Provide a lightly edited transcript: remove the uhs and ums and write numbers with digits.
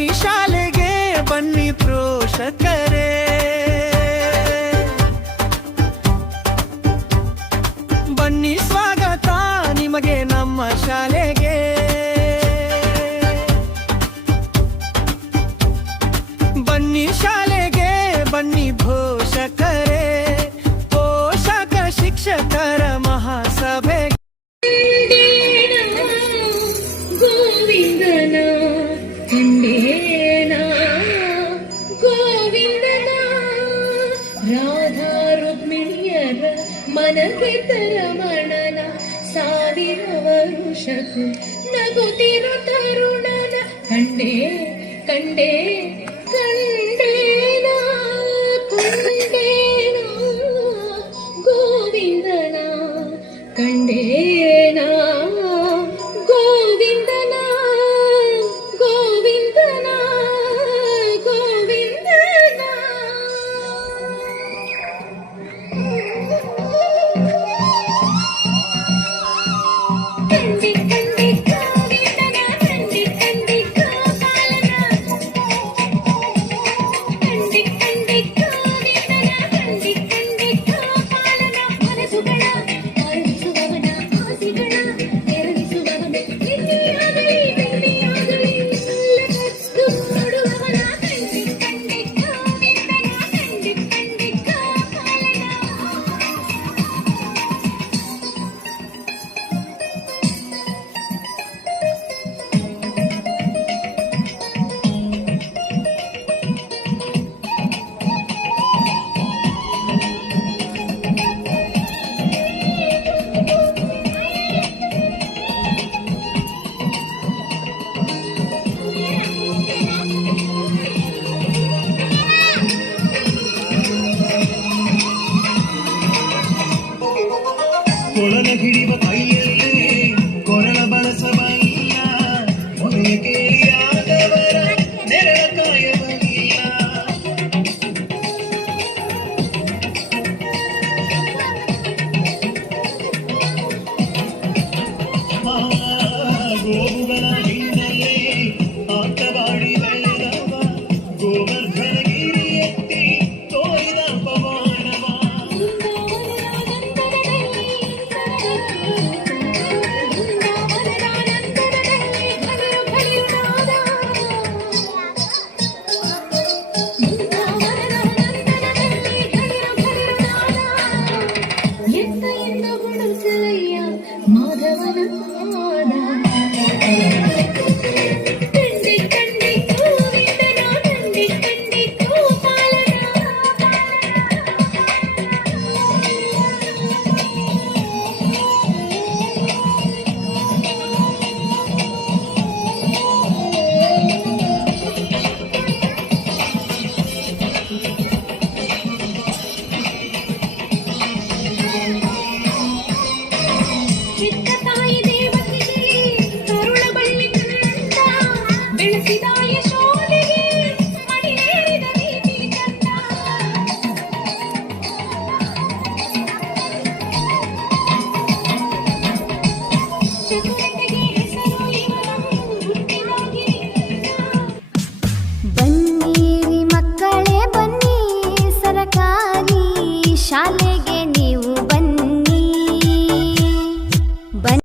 ಬನ್ನಿ ಶಾಲೆಗೆ ಬನ್ನಿ ಪೋಷಕರೇ, ಬನ್ನಿ ಸ್ವಾಗತ ನಿಮಗೆ ನಮ್ಮ ಶಾಲೆಗೆ. ಬನ್ನಿ ಶಾಲೆಗೆ ಬನ್ನಿ ಪೋಷಕರೇ, ಪೋಷಕ ಶಿಕ್ಷಕರ ಮಹಾಸಭೆ. ಗೋವಿಂದನ ಕಂಡೇನ ಗೋವಿಂದನ, ರಾಧಾ ರುಕ್ಮಿಣಿಯರ ಮನಕ್ಕೆ ತರಮಣನ, ಸಾವಿರ ವರುಷಕ್ಕೂ ನಗುತ್ತಿರೋ ತರುಣನ ಕಂಡೇ ಕಂಡೇ ಕಂಡೇನ ಕಂಡೇನ ಗೋವಿಂದನ ಕಂಡೇನ ಗೋವಿಂದನ ಗೋವಿಂದನ ಗೋವಿಂದನ. ಕಂಡಿ ಕಂಡಿ ಗೋವಿಂದನ ಕಂಡಿ ಕಂಡಿ ಗೋಪಾಲನ, ಕಂಡಿ ಕಂಡಿ ಗೋವಿಂದನ ಕಂಡಿ ಕಂಡಿ ಗೋಪಾಲನ, ಮನಸ್ಸುಗಳ ಅರಳಿಸುವವನ ಆಸೆಗಳ ನೆರಳಿಸುವವನ, ಎಲ್ಲಿಯಾಗಲಿ ಬೆಳ್ಳಿಯಾಗಲಿ ಕತ್ತು ನೋಡುವವನ, ಕಂಡಿ ಕಂಡಿ ಗೋವಿಂದನ ಕಂಡಿ ಕಂಡಿ ಗೋಪಾಲನ. ಕೊಳಲ ಹಿಡಿವ ಕೈಯಲ್ಲಿ ಕೊರಳ ಬಳಸಬಲ್ಲ, ಮೊದಲ ಕೇಳಿಯಾದವರ ನೆರಳ ಕಾಯಬಲ್ಲ. ಗೋವುಗಳ ಹಿಂದಲ್ಲೇ ಆಟವಾಡಿ ಬೆಳೆದವ, ಗೋವರ್ಧನಗಿರಿ ಎತ್ತಿ ತೋರಿದ ಪವಾಡವ. ಮಾಧವನ ಕಂಡಿ ಕಂಡಿ ಗೋವಿಂದನ ಕಂಡಿ ಕಂಡಿ ಗೋಪಾಲನ. ಚಿಕ್ಕ ತಾಯಿ ದೇವತೆಗೆ ಕರುಳ ಬಳ್ಳಿ ಕಂದ, ಬೆಳೆಸಿದ ಯಶೋಧೆಗೆ ಮಡಿಲೇರಿದ ನೀತಿ ಕಂದ. ಚಕ್ರ